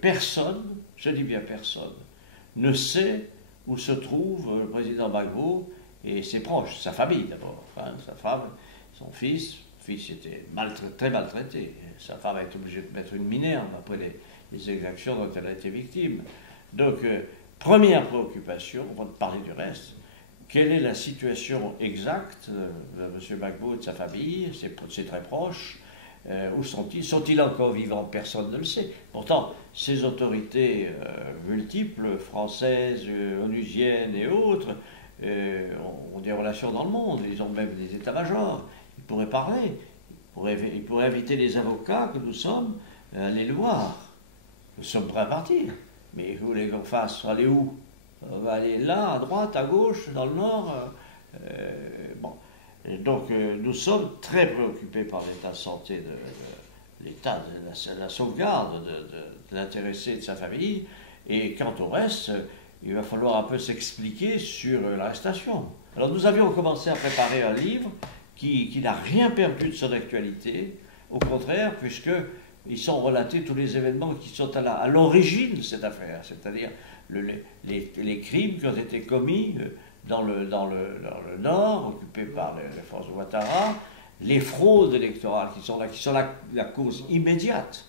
personne, je dis bien personne, ne sait où se trouve le président Gbagbo et ses proches, sa famille d'abord, hein, sa femme, son fils. Le fils était très maltraité. Sa femme a été obligée de mettre une minerve après les exactions dont elle a été victime. Donc, première préoccupation, on va parler du reste, quelle est la situation exacte de M. Gbagbo et de sa famille, ses très proches, où sont-ils? Sont-ils encore vivants? Personne ne le sait. Pourtant, ces autorités multiples, françaises, onusiennes et autres, ont des relations dans le monde, ils ont même des états-majors, ils pourraient parler, ils pourraient inviter les avocats que nous sommes à les voir. Nous sommes prêts à partir, mais vous voulez qu'on fasse aller où? On va aller là, à droite, à gauche, dans le nord. Bon. Donc nous sommes très préoccupés par l'état de santé de l'état, de la sauvegarde de l'intéressé et de sa famille. Et quant au reste, il va falloir un peu s'expliquer sur l'arrestation. Alors nous avions commencé à préparer un livre qui n'a rien perdu de son actualité, au contraire, puisqu'ils sont relatés tous les événements qui sont à l'origine de cette affaire, c'est-à-dire les crimes qui ont été commis dans le nord, occupé par les forces de Ouattara, les fraudes électorales qui sont la cause immédiate,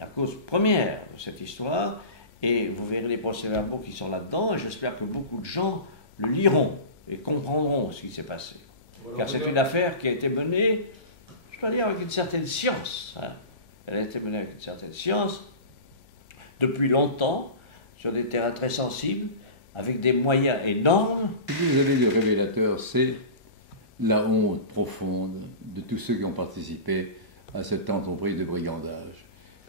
la cause première de cette histoire, et vous verrez les procès-verbaux qui sont là-dedans, et j'espère que beaucoup de gens le liront et comprendront ce qui s'est passé. Car c'est une affaire qui a été menée, je dois dire, avec une certaine science. Hein. Elle a été menée avec une certaine science, depuis longtemps, sur des terrains très sensibles, avec des moyens énormes. Ce que vous avez de révélateur, c'est la honte profonde de tous ceux qui ont participé à cette entreprise de brigandage.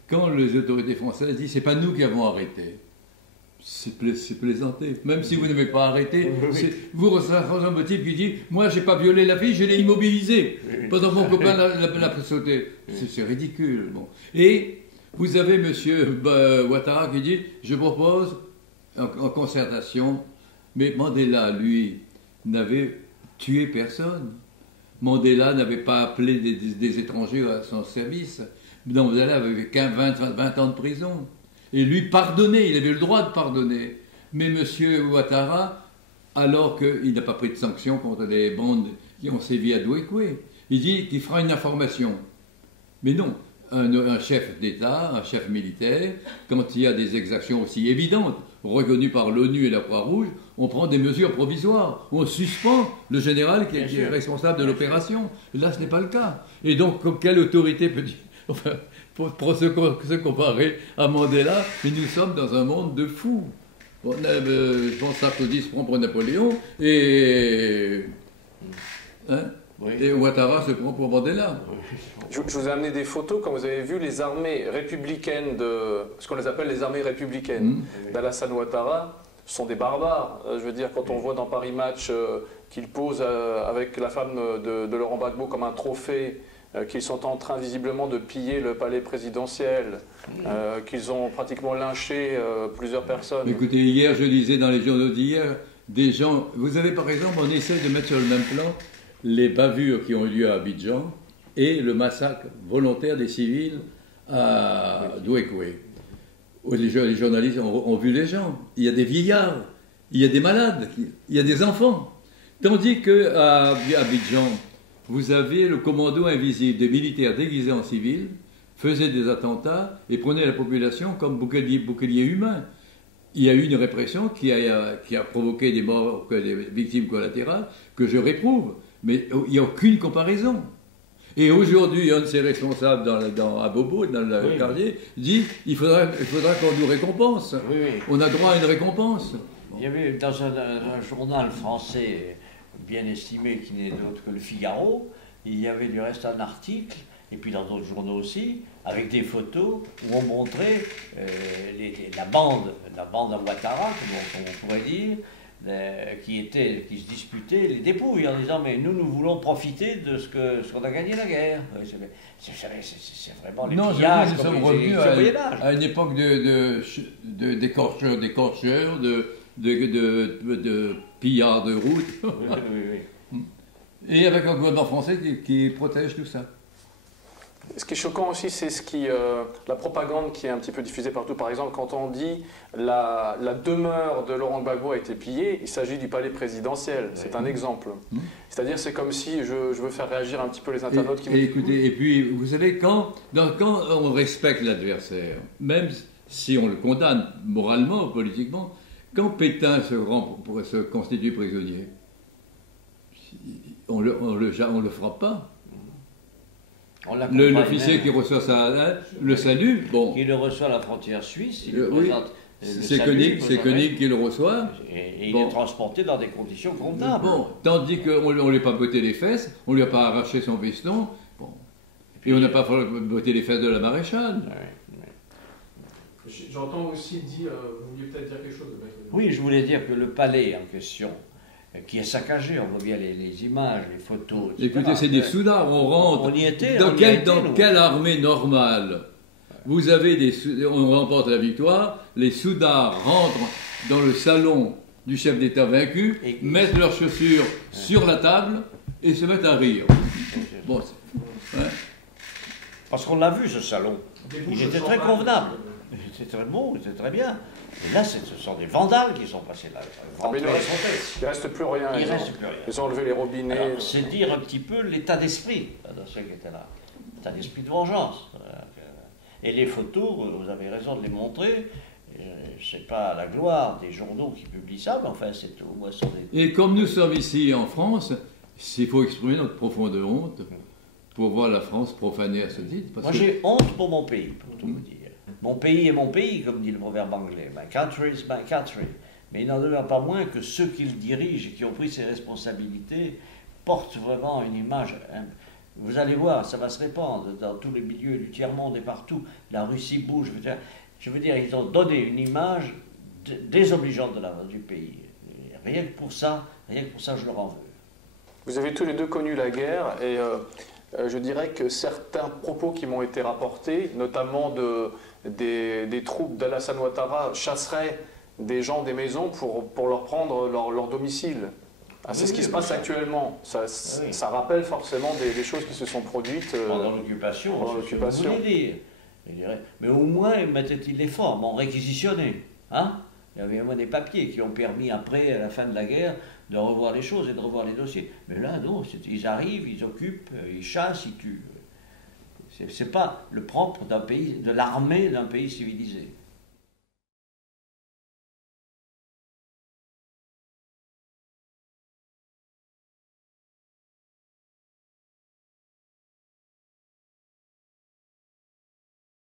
Quand les autorités françaises disent « c'est pas nous qui avons arrêté », c'est plaisanter. Même si vous n'avez pas arrêté, vous recevez un motif qui dit « moi j'ai pas violé la fille, je l'ai immobilisée pendant que mon copain l'a fait sauter ». C'est ridicule. Bon. Et vous avez M. Ouattara qui dit « je propose en concertation ». Mais Mandela, lui, n'avait tué personne. Mandela n'avait pas appelé des étrangers à son service. Mandela avait 20 ans de prison. Et lui pardonnait, il avait le droit de pardonner. Mais M. Ouattara, alors qu'il n'a pas pris de sanctions contre les bandes qui ont sévi à Douekoué, il dit qu'il fera une information. Mais non, un chef d'État, un chef militaire, quand il y a des exactions aussi évidentes, reconnues par l'ONU et la Croix-Rouge, on prend des mesures provisoires. On suspend le général qui est responsable de l'opération. Là, ce n'est pas le cas. Et donc, quelle autorité peut dire... Enfin, pour se comparer à Mandela, mais nous sommes dans un monde de fous. Je pense que Sarkozy se prend pour Napoléon et Ouattara se prend pour Mandela. Je vous ai amené des photos quand vous avez vu les armées républicaines, ce qu'on les appelle les armées républicaines d'Alassane Ouattara, sont des barbares. Je veux dire, quand on voit dans Paris Match qu'il pose avec la femme de Laurent Gbagbo comme un trophée, qu'ils sont en train visiblement de piller le palais présidentiel, qu'ils ont pratiquement lynché plusieurs personnes. Écoutez, hier, je lisais dans les journaux d'hier, des gens... Vous avez par exemple, on essaie de mettre sur le même plan les bavures qui ont eu lieu à Abidjan et le massacre volontaire des civils à Douekoué. Les journalistes ont vu les gens. Il y a des vieillards, il y a des malades, il y a des enfants. Tandis qu'à Abidjan, vous avez le commando invisible des militaires déguisés en civils, faisaient des attentats et prenaient la population comme bouclier humain. Il y a eu une répression qui a provoqué des morts, des victimes collatérales, que je réprouve. Mais il n'y a aucune comparaison. Et aujourd'hui, un de ces responsables à Bobo, dans le quartier, dit il faudra qu'on nous récompense. On a droit à une récompense. Il y avait dans un journal français bien estimé qui n'est d'autre que le Figaro, il y avait du reste un article, et puis dans d'autres journaux aussi, avec des photos où on montrait la bande à Ouattara, comme on pourrait dire, qui se disputait les dépouilles en disant mais nous voulons profiter de ce qu'on a gagné la guerre. C'est vraiment les pillages nous sommes revenus à une époque d'écorcheurs, de pillards de route. Et avec un gouvernement français qui protège tout ça. Ce qui est choquant aussi, c'est la propagande qui est un petit peu diffusée partout. Par exemple, quand on dit la demeure de Laurent Gbagbo a été pillée, il s'agit du palais présidentiel. C'est un exemple. C'est-à-dire, c'est comme si je veux faire réagir un petit peu les internautes qui écoutez, et puis, vous savez, quand on respecte l'adversaire, même si on le condamne moralement ou politiquement, quand Pétain se constitue prisonnier, on le frappe pas. L'officier qui reçoit le salut, bon. Qui le reçoit à la frontière suisse, oui, c'est Koenig qui le reçoit. Et il est transporté dans des conditions convenables. Bon, tandis qu'on ne lui a pas botté les fesses, on ne lui a pas arraché son veston, bon. Et on n'a pas botté les fesses de la maréchale. J'entends aussi dire, vous vouliez peut-être dire quelque chose de Maître. Oui, je voulais dire que le palais en question, qui est saccagé, on voit bien les images, les photos, etc. Écoutez, c'est des soudards, on rentre. On y était. Dans quelle armée normale vous avez on remporte la victoire, les soudards rentrent dans le salon du chef d'État vaincu, mettent leurs chaussures sur la table et se mettent à rire. Bon, parce qu'on l'a vu ce salon. Il était très convenable. C'était très beau, c'était très bien. Et là, ce sont des vandales qui sont passés là. Mais il ne reste plus rien. Ils ont enlevé les robinets. C'est dire un petit peu l'état d'esprit de ceux qui étaient là. L'état d'esprit de vengeance. Et les photos, vous avez raison de les montrer. C'est pas la gloire des journaux qui publient ça, mais enfin, c'est au moins sur des... Et comme nous sommes ici en France, il faut exprimer notre profonde honte pour voir la France profanée à ce titre. Moi, j'ai honte pour mon pays, pour tout vous dire. Mon pays est mon pays, comme dit le proverbe anglais. My country is my country. Mais il n'en demeure pas moins que ceux qui le dirigent et qui ont pris ces responsabilités portent vraiment une image. Vous allez voir, ça va se répandre dans tous les milieux du tiers-monde et partout. La Russie bouge. Je veux dire, ils ont donné une image désobligeante du pays. Et rien que pour ça, je leur en veux. Vous avez tous les deux connu la guerre et je dirais que certains propos qui m'ont été rapportés, notamment des troupes d'Alassane Ouattara, chasseraient des gens des maisons pour leur prendre leur domicile. C'est ce qui se passe actuellement. Ça rappelle forcément des choses qui se sont produites pendant l'occupation. Vous voulez dire. Mais au moins, mettaient-ils les formes, on réquisitionnait. Hein? Il y avait au moins des papiers qui ont permis, après, à la fin de la guerre, de revoir les choses et de revoir les dossiers. Mais là, non, ils arrivent, ils occupent, ils chassent, ils tuent. C'est pas le propre d'un pays, de l'armée d'un pays civilisé.